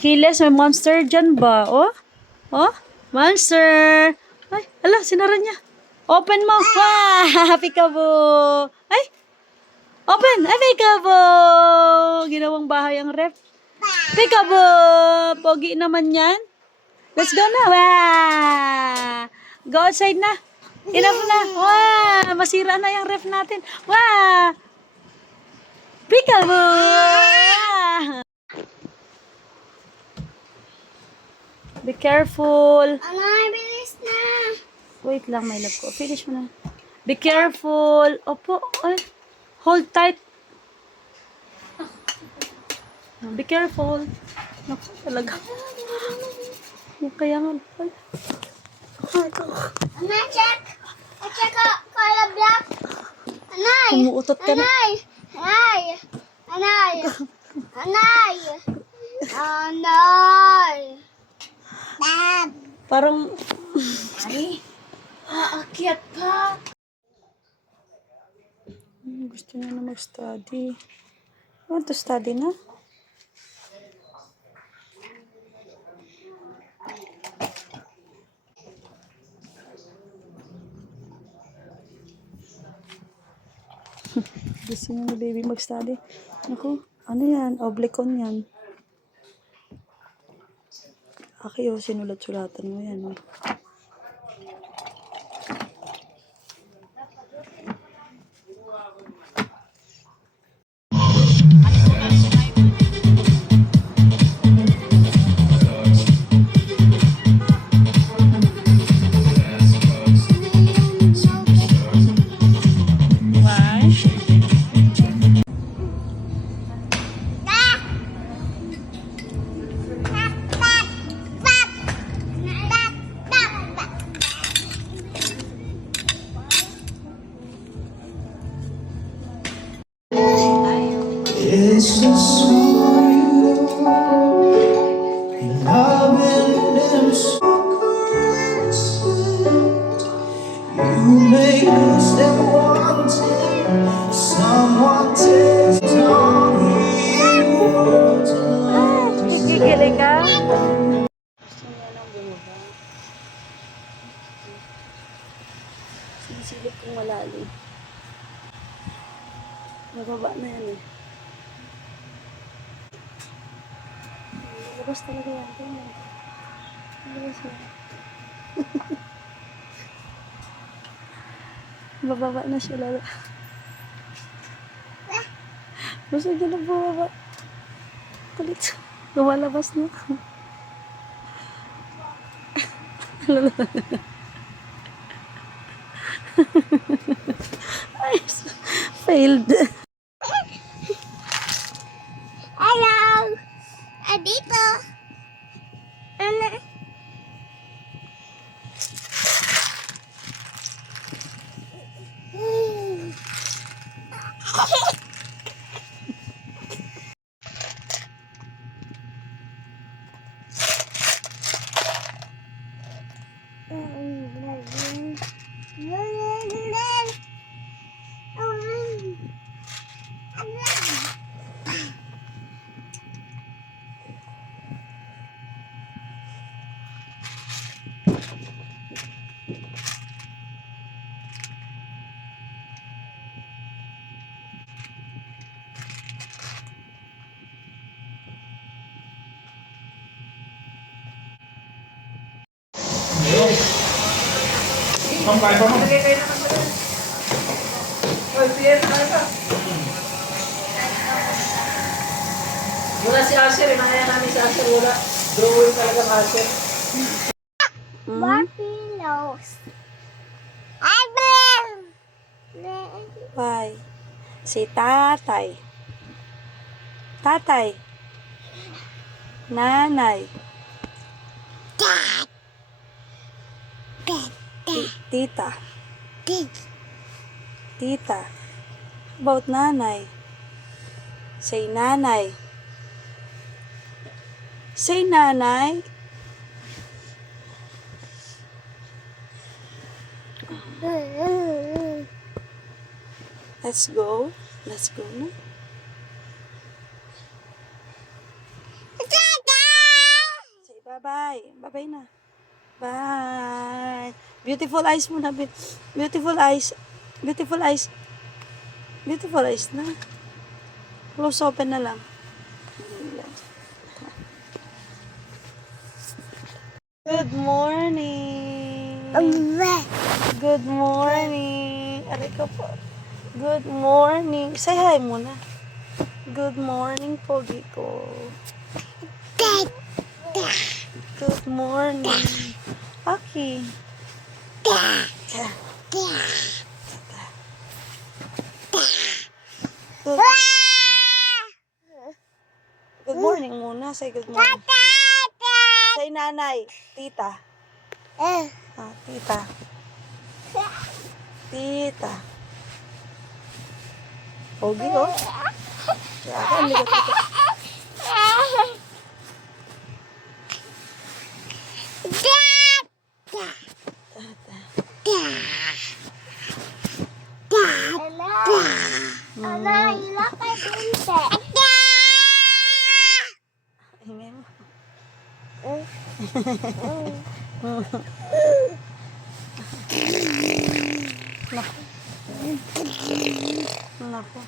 Achilles, may monster dyan ba? Oh? Oh? Monster! Ay, ala, sinara niya. Open mo. Wow! Peekaboo! Ay! Open! Ay, peekaboo! Ginawang bahay ang ref. Peekaboo! Pogi naman yan. Let's go na. Wow! Go outside na. Enough na. Wow! Masira na yung ref natin. Wow! Peekaboo! Be careful. Anay, bilis na. Wait lang, my love ko. Finish mo na. Be careful. Opo. Ay. Hold tight. Be careful. Naku, talaga. Kaya nga. Anay, check. Check color black. Anay. Umuutot ka na. Anay. Anay. Anay. Anay. Anay. Dad. Parang, Ay. Aakyat pa. gusto niya na mag-study. You want to study na? Gusto niya na baby mag-study. Naku, ano yan? Oblicon yan. Aki, oh, sinulat-sulatan mo yan. Oh. It's just sweet and loving them so caressing. You make me step wanting someone takes on you to love. Gigiling ka? Gusto niya nang bumaba. Sinisilip kong malalim. Nababa na yan eh. Labas talaga yan. Labas na. Bababa na siya lalo. Basta niya na bumaba. Kulit. Lumalabas na. Ay, failed. Hello. Dito. Ano? Wala si Asher, inangaya namin si Asher, wala. Drawing talaga ng Asher. More pillows. I blame. Why? Si tatay. Tatay. Nanay. Dad. Dad. Tita. Dad. Tita. About nanay. Say nanay. Say nanay. Let's go. Let's go na. Dada! bye. Bye-bye na. Bye. Beautiful eyes muna. Beautiful eyes. Beautiful eyes. Beautiful eyes na. Close open na lang. Good morning. Good morning. Aray ka po. Good morning. Say hi muna. Good morning, pogi ko. Good morning. Aki. Good morning muna. Say good morning. Say nanay. Tita. Ah, tita. Tita. Pogi oh. Kaya ako, ang ligat ito. Ingay mo. Naku. Naku.